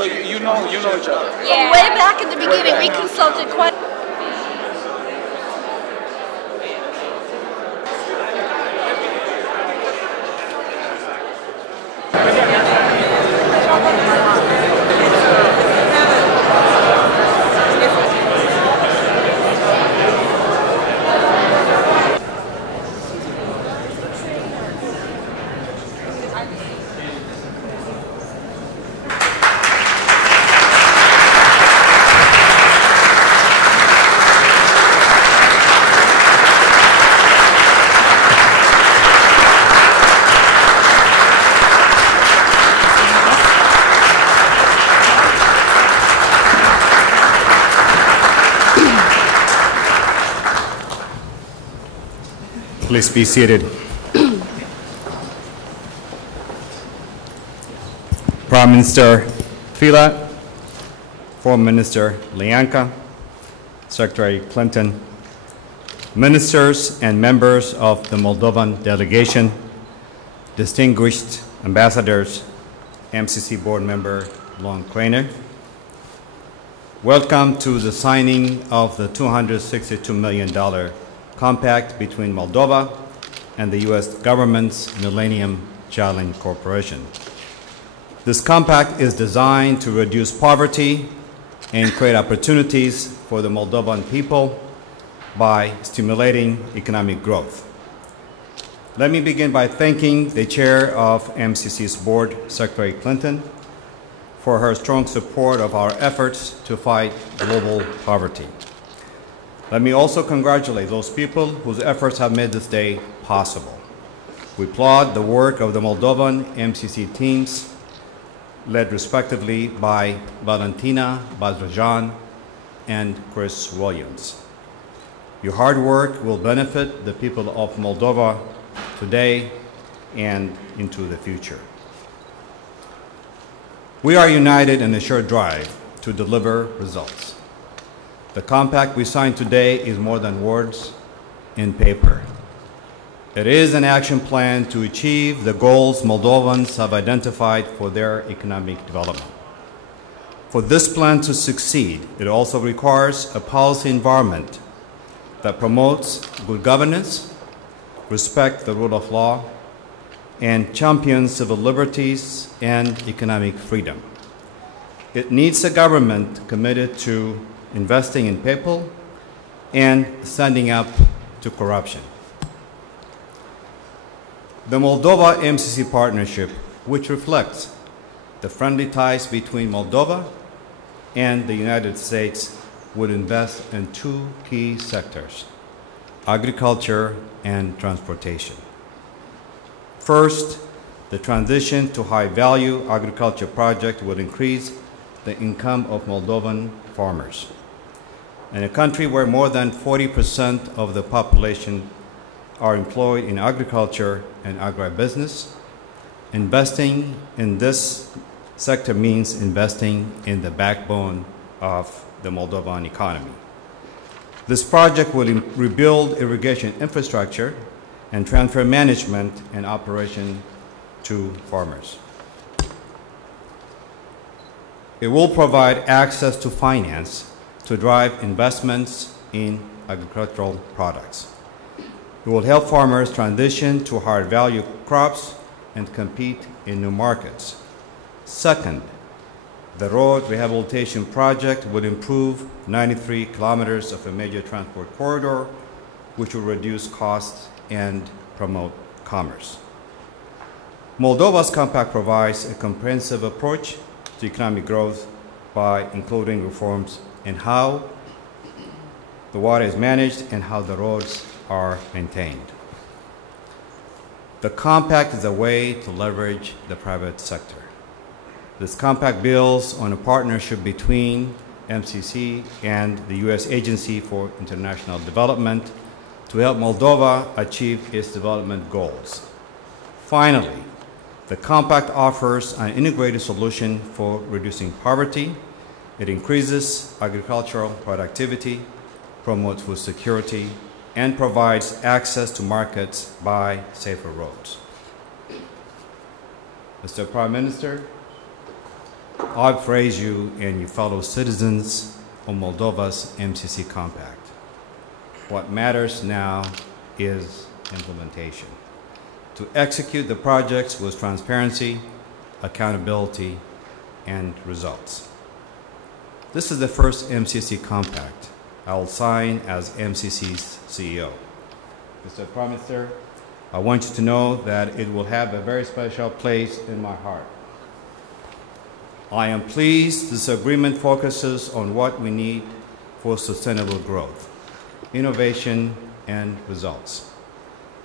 So you know each other? Yeah. Way back in the beginning, we consulted quite. Please be seated. Prime Minister Fila, Foreign Minister Lianka, Secretary Clinton, ministers and members of the Moldovan delegation, distinguished ambassadors, MCC board member Lon Krainer. Welcome to the signing of the $262 million compact between Moldova and the U.S. government's Millennium Challenge Corporation. This compact is designed to reduce poverty and create opportunities for the Moldovan people by stimulating economic growth. Let me begin by thanking the chair of MCC's board, Secretary Clinton, for her strong support of our efforts to fight global poverty. Let me also congratulate those people whose efforts have made this day possible. We applaud the work of the Moldovan MCC teams, led respectively by Valentina Bazrajan and Chris Williams. Your hard work will benefit the people of Moldova today and into the future. We are united in a shared drive to deliver results. The compact we signed today is more than words in paper. It is an action plan to achieve the goals Moldovans have identified for their economic development. For this plan to succeed, it also requires a policy environment that promotes good governance, respect the rule of law, and champions civil liberties and economic freedom. It needs a government committed to investing in people and standing up to corruption. The Moldova-MCC partnership, which reflects the friendly ties between Moldova and the United States, would invest in two key sectors: agriculture and transportation. First, the transition to high-value agriculture project would increase the income of Moldovan farmers. In a country where more than 40% of the population are employed in agriculture and agribusiness, investing in this sector means investing in the backbone of the Moldovan economy. This project will rebuild irrigation infrastructure and transfer management and operation to farmers. It will provide access to finance to drive investments in agricultural products. It will help farmers transition to higher value crops and compete in new markets. Second, the road rehabilitation project would improve 93 kilometers of a major transport corridor, which will reduce costs and promote commerce. Moldova's compact provides a comprehensive approach to economic growth by including reforms in how the water is managed and how the roads are maintained. The compact is a way to leverage the private sector. This compact builds on a partnership between MCC and the U.S. Agency for International Development to help Moldova achieve its development goals. Finally, the compact offers an integrated solution for reducing poverty. It increases agricultural productivity, promotes food security, and provides access to markets by safer roads. Mr. Prime Minister, I praise you and your fellow citizens of Moldova's MCC Compact. What matters now is implementation. To execute the projects with transparency, accountability, and results. This is the first MCC Compact I will sign as MCC's CEO. Mr. Prime Minister, I want you to know that it will have a very special place in my heart. I am pleased this agreement focuses on what we need for sustainable growth, innovation, and results.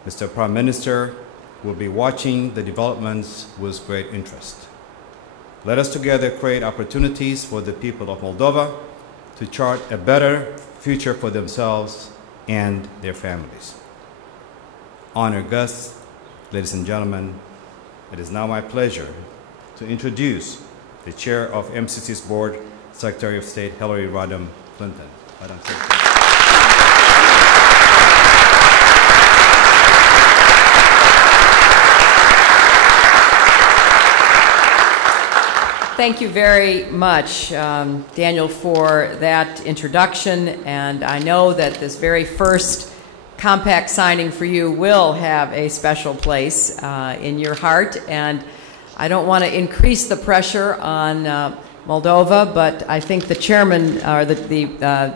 Mr. Prime Minister will be watching the developments with great interest. Let us together create opportunities for the people of Moldova to chart a better future for themselves and their families. Honored guests, ladies and gentlemen, it is now my pleasure to introduce the Chair of MCC's Board, Secretary of State Hillary Rodham Clinton. Madam Secretary. Thank you very much, Daniel, for that introduction. And I know that this very first compact signing for you will have a special place in your heart. And I don't want to increase the pressure on Moldova, but I think the chairman or the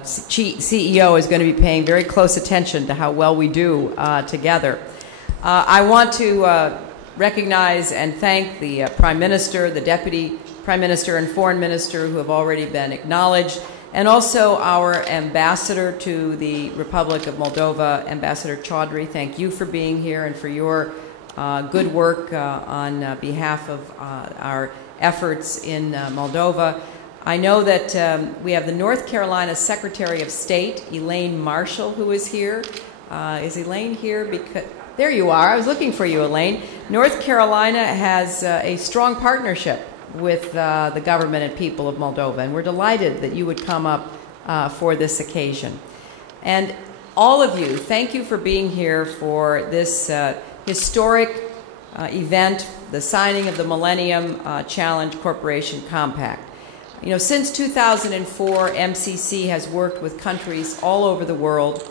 CEO is going to be paying very close attention to how well we do together. I want to recognize and thank the Prime Minister, the Deputy Prime Minister and Foreign Minister who have already been acknowledged, and also our Ambassador to the Republic of Moldova, Ambassador Chaudhry. Thank you for being here and for your good work on behalf of our efforts in Moldova. I know that we have the North Carolina Secretary of State, Elaine Marshall, who is here. Is Elaine here? Because there you are. I was looking for you, Elaine. North Carolina has a strong partnership with the government and people of Moldova, and we're delighted that you would come up for this occasion. And all of you, thank you for being here for this historic event, the signing of the Millennium Challenge Corporation Compact. You know, since 2004, MCC has worked with countries all over the world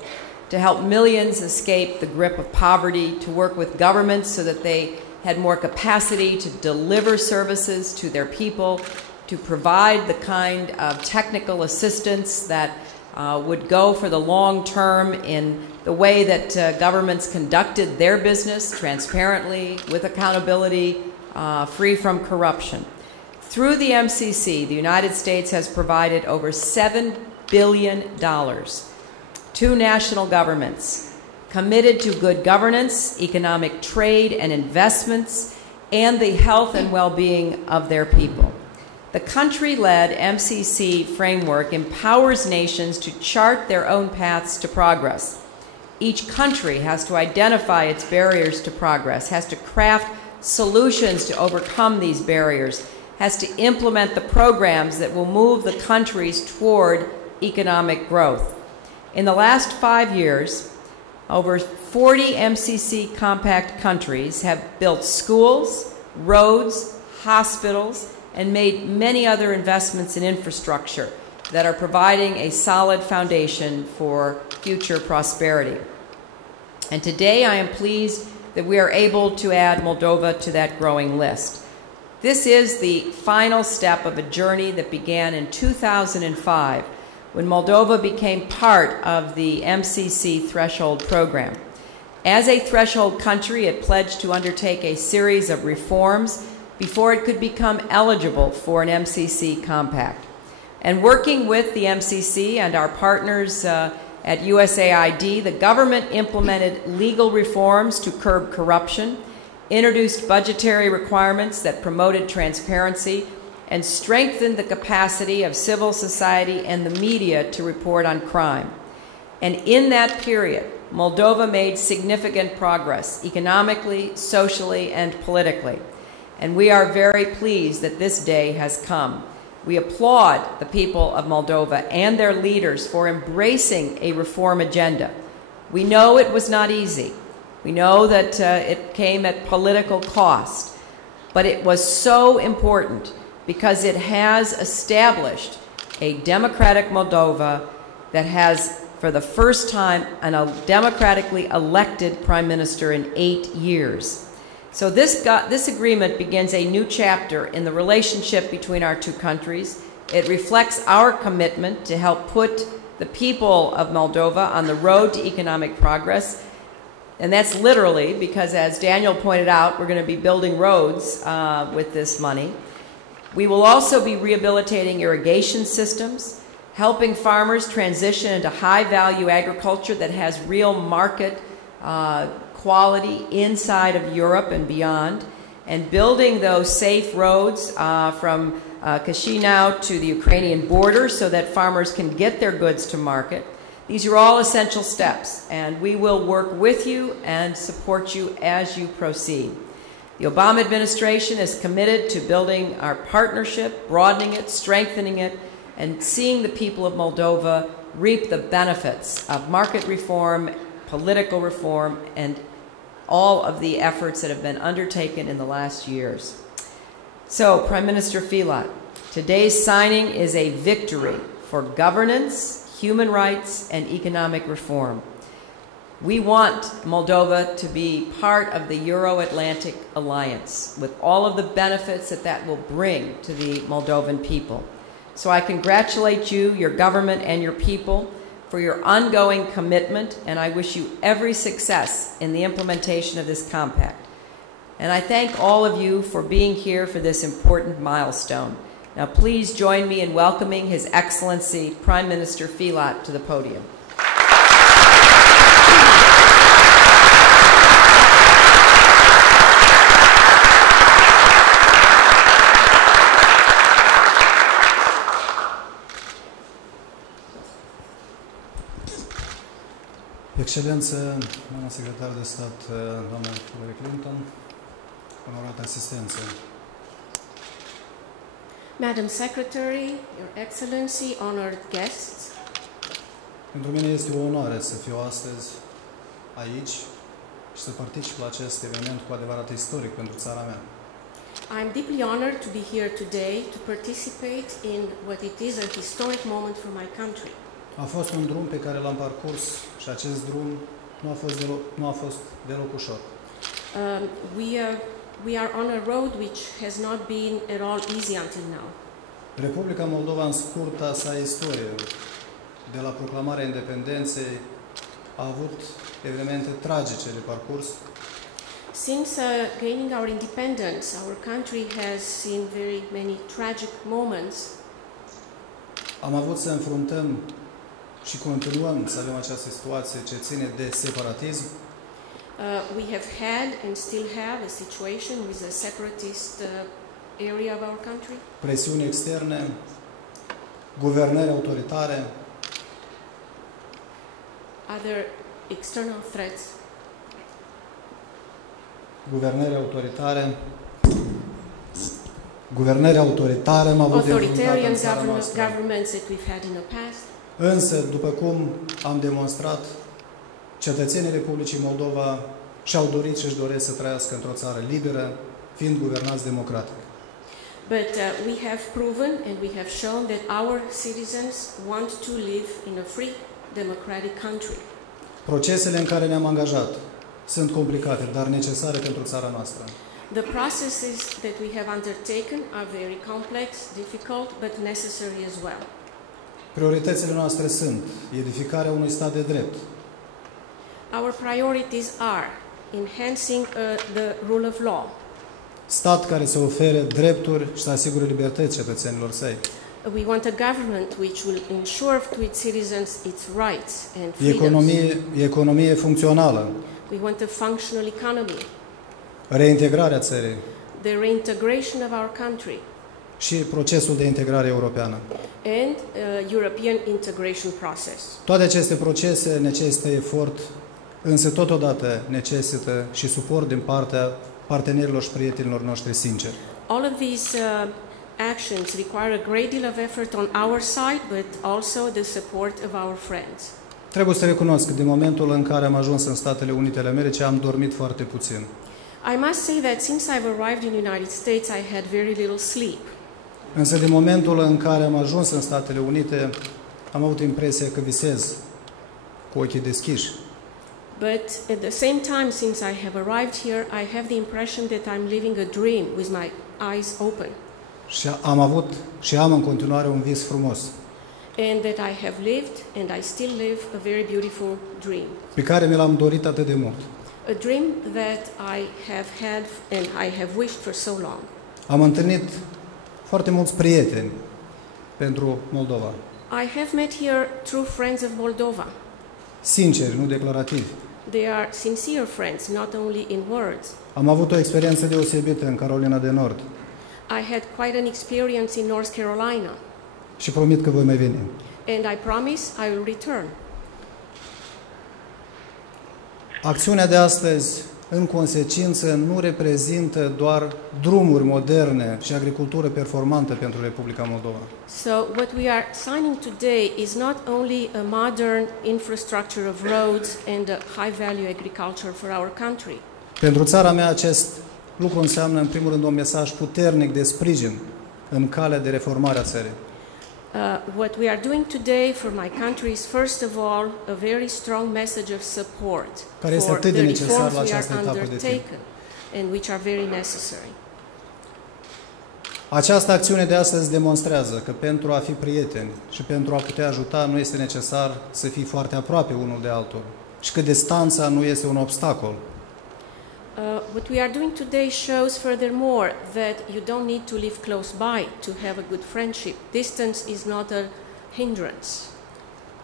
to help millions escape the grip of poverty, to work with governments so that they had more capacity to deliver services to their people, to provide the kind of technical assistance that would go for the long term in the way that governments conducted their business transparently, with accountability, free from corruption. Through the MCC, the United States has provided over $7 billion to national governments committed to good governance, economic trade and investments, and the health and well-being of their people. The country-led MCC framework empowers nations to chart their own paths to progress. Each country has to identify its barriers to progress, has to craft solutions to overcome these barriers, has to implement the programs that will move the countries toward economic growth. In the last 5 years, over 40 MCC compact countries have built schools, roads, hospitals, and made many other investments in infrastructure that are providing a solid foundation for future prosperity. And today I am pleased that we are able to add Moldova to that growing list. This is the final step of a journey that began in 2005 when Moldova became part of the MCC Threshold program. As a threshold country, it pledged to undertake a series of reforms before it could become eligible for an MCC compact. And working with the MCC and our partners at USAID, the government implemented legal reforms to curb corruption, introduced budgetary requirements that promoted transparency, and strengthened the capacity of civil society and the media to report on crime. And in that period, Moldova made significant progress economically, socially, and politically. And we are very pleased that this day has come. We applaud the people of Moldova and their leaders for embracing a reform agenda. We know it was not easy. We know that it came at political cost, but it was so important because it has established a democratic Moldova that has, for the first time, a democratically elected prime minister in 8 years. So this agreement begins a new chapter in the relationship between our two countries. It reflects our commitment to help put the people of Moldova on the road to economic progress. And that's literally because, as Daniel pointed out, we're going to be building roads with this money. We will also be rehabilitating irrigation systems, helping farmers transition into high-value agriculture that has real market quality inside of Europe and beyond, and building those safe roads from Chisinau to the Ukrainian border so that farmers can get their goods to market. These are all essential steps, and we will work with you and support you as you proceed. The Obama administration is committed to building our partnership, broadening it, strengthening it, and seeing the people of Moldova reap the benefits of market reform, political reform, and all of the efforts that have been undertaken in the last years. So, Prime Minister Filat, today's signing is a victory for governance, human rights, and economic reform. We want Moldova to be part of the Euro-Atlantic Alliance with all of the benefits that will bring to the Moldovan people. So I congratulate you, your government, and your people for your ongoing commitment, and I wish you every success in the implementation of this compact. And I thank all of you for being here for this important milestone. Now please join me in welcoming His Excellency Prime Minister Filat to the podium. Excelență, doamna secretar de stat, doamna Hillary Clinton, onorată asistență. Madam Secretary, Your Excellency, honored guests. Pentru mine este o onoare să fiu astăzi aici și să particip la acest eveniment cu adevărat istoric pentru țara mea. I'm deeply honored to be here today to participate in what it is a historic moment for my country. A fost un drum pe care l-am parcurs și acest drum nu a fost deloc ușor. We are on a road which has not been at all easy until now. Republica Moldova, în scurta sa istorie, de la proclamarea independenței, a avut evenimente tragice de parcurs. Since gaining our independence, our country has seen very many tragic moments. Am avut să înfruntăm și continuăm să avem această situație ce ține de separatism. We have had and still have a situation with a separatist area of our country. Presiuni externe, guvernări autoritare, other external threats. Guvernări autoritare am avut de înfruntat în țara noastră. Governments that we've had in the past. Însă, după cum am demonstrat, cetățenii Republicii Moldova și-au dorit și-și doresc să trăiască într-o țară liberă, fiind guvernați democratic. But we have proven and we have shown that our citizens want to live in a free, democratic country. Procesele în care ne-am angajat sunt complicate, dar necesare pentru țara noastră. The processes that we have undertaken are very complex, difficult, but necessary as well. Prioritățile noastre sunt edificarea unui stat de drept. Our priorities are enhancing the rule of law. Stat care să ofere drepturi și să asigure libertăți cetățenilor săi. We want a government which will ensure to its citizens its rights and freedoms. Economie funcțională. We want a functional economy. Reintegrarea țării. The reintegration of our country. Și procesul de integrare europeană. And European integration process. Toate aceste procese necesită efort, însă totodată necesită și suport din partea partenerilor și prietenilor noștri sinceri. All of these actions require a great deal of effort on our side, but also the support of our friends. Trebuie să recunosc că din momentul în care am ajuns în Statele Unite ale Americii am dormit foarte puțin. I must say that since I've arrived in the United States, I had very little sleep. Însă din momentul în care am ajuns în Statele Unite, am avut impresia că visez cu ochii deschiși. But at the same time, since I have arrived here, I have the impression that I'm living a dream with my eyes open. Și am avut și am în continuare un vis frumos, And that I have lived and I still live a very beautiful dream. pe care mi l-am dorit atât de mult. A dream that I have had and I have wished for so long. Am întâlnit foarte mulți prieteni pentru Moldova, I have met here true friends of Moldova. sinceri, nu declarativi. They are sincere friends, not only in words. Am avut o experiență deosebită în Carolina de Nord I had quite an experience in North Carolina, și promit că voi mai veni. and I promise I will return. Acțiunea de astăzi, în consecință, nu reprezintă doar drumuri moderne și agricultură performantă pentru Republica Moldova. So what we are signing today is not only a modern infrastructure of roads and a high-value agriculture for our country. Pentru țara mea acest lucru înseamnă, în primul rând, un mesaj puternic de sprijin în calea de reformare a țării. What we are doing today for my country is, first of all, a very strong message of support Care este for atât de the necesar reforms la we are această etapă de timp. undertaken and which are very necessary. Această acțiune de astăzi demonstrează că pentru a fi prieteni și pentru a putea ajuta nu este necesar să fii foarte aproape unul de altul și că distanța nu este un obstacol. What we are doing today shows furthermore that you don't need to live close by to have a good friendship. Distance is not a hindrance.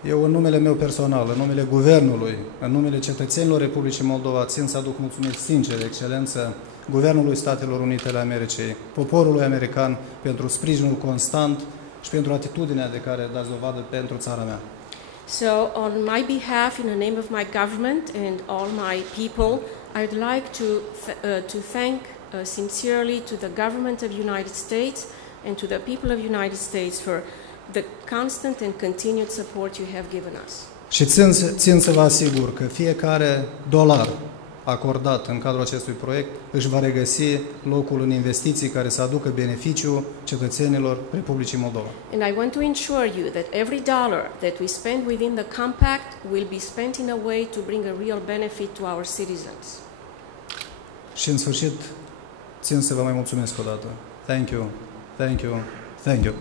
Eu, în numele meu personal, în numele Guvernului, în numele cetățenilor Republicii Moldova, țin să aduc mulțumiri sincere, Excelență, Guvernului Statelor Unite ale Americii, poporului american, pentru sprijinul constant și pentru atitudinea de care dați dovadă pentru țara mea. So on my behalf, in the name of my government and all my people, I'd like to thank sincerely to the government of the United States and to the people of the United States for the constant and continued support you have given us. Și țin să vă asigur că fiecare dolar acordat în cadrul acestui proiect își va regăsi locul în investiții care să aducă beneficiu cetățenilor Republicii Moldova. And I want to ensure you that every dollar that we spend within the compact will be spent in a way to bring a real benefit to our citizens. Și în sfârșit, țin să vă mai mulțumesc o dată. Thank you, thank you, thank you.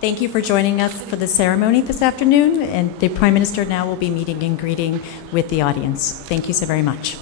Thank you for joining us for the ceremony this afternoon, and the Prime Minister now will be meeting and greeting with the audience. Thank you so very much.